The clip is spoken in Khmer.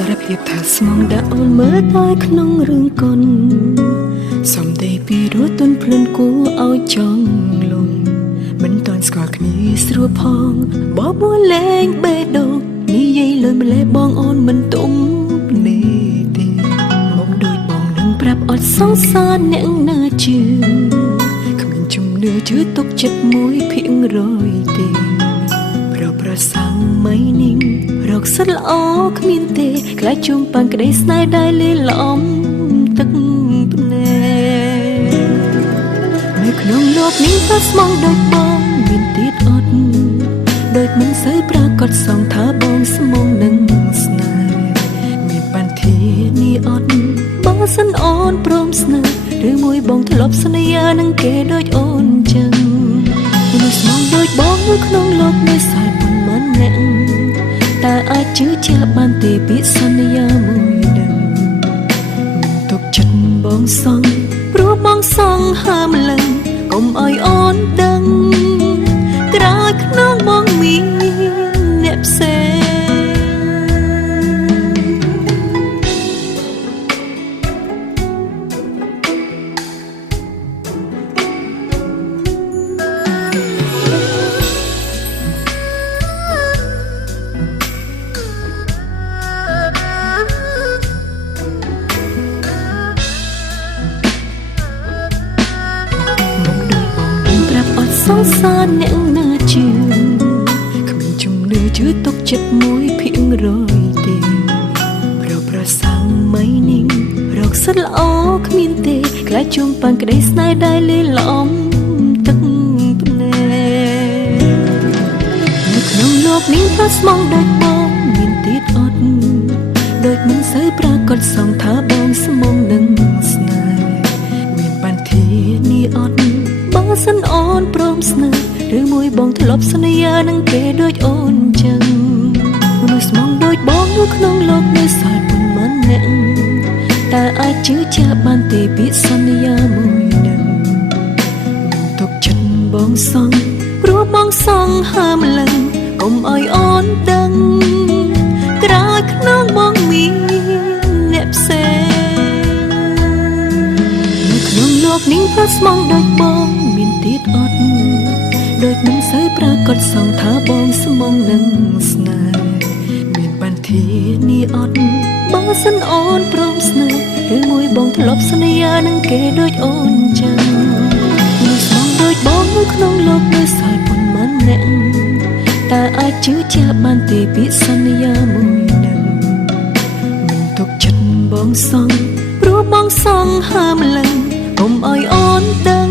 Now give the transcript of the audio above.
សារភាពថាស្មងដាក់អូនមើលតែក្នុងរឿងកុនសំដីពីរត់ទុនព្រឿនគួរឲ្យចង់លងមិនតាន់ស្គាល់គ្នាស្រួលផងបបួលលេងបេះដូងនិយាយលឿនម្លេះបងអូនមិនទុំនេះទេមកដូចបងនឹងប្រាប់អត់សង្សារអ្នកណាជឿគ្មានជំនឿជឿទុកចិត្ត1%ទេប្រសាំងមិនนิ่งរកសិតល្អគ្មានទេខ្លាចជួងប៉ាន់ក្តីស្នេហ៍ដែលលាលំទឹកភ្នែកនៅក្នុងលោកនេះក៏ស្មងដូចបងមានទៀតអត់ដូចមិនសូវប្រកាសសងថាបងស្មងនឹងស្នេហ៍មានបានធានាអត់បើសិនអូនព្រមស្នេហ៍ឬមួយបងធ្លាប់សន្យានឹងគេដូចអូនចឹងមនុស្សស្មងដូចបងនៅក្នុងលោកនេះសល់អ្នកតែអាចជឿជាក់បានទេពីសន្យាមួយនឹងមិនទុកចិត្តបងសងព្រោះបងសងហើមលឹងកុំឲ្យអូនដឹងក្រោយខ្នងបងមានអ្នកផ្សេងសង្សារអ្នកណាជឿគ្មានជំនឿជឿទុកចិត្ត1%ទេប្រសាំងមិនนิ่งរកសិតល្អគ្មានទេខ្លាចជួងប៉ាន់ក្តីស្នេហ៍ដែលលាលំទឹកភ្នែកនៅក្នុងលោកនេះក៏ស្មងដូចបងមានទៀតអត់ដូចមិនសូវប្រកាសសងថាបងស្មងនឹងស្នេហ៍មានបានធានាអត់បើសិនអូនព្រមស្នេហ៍ឬមួយបងធ្លាប់សន្យានឹងគេដូចអូនចឹងមនុស្សស្មងដូចបងនៅក្នុងលោកនេះសល់ប៉ុន្មានអ្នកតែអាចជឿជាក់បានទេពីសន្យាមួយនឹងមិនទុកចិត្តបងសងព្រោះបងសងហើមលឹងកុំឲ្យអូនដឹងក្រោយខ្នងបងមានអ្នកផ្សេងនៅក្នុងលោកនេះក៏ស្មងដូចបងមានទៀតអត់ដូចមិនសូវប្រកាសសងថាបងស្មងនឹងស្នេហ៍មានបានធានាអត់បើសិនអូនព្រមស្នេហ៍ឬមួយបងធ្លាប់សន្យានឹងគេដូចអូនចឹងមានស្មងដូចបងនៅក្នុងលោកនេះសល់ប៉ុន្មានអ្នកតែអាចជឿជាក់បានទេពីសន្យាមួយនឹងមិនទុកចិត្តបងសងព្រោះបងសងហើមលឹងកុំឲ្យអូនដឹង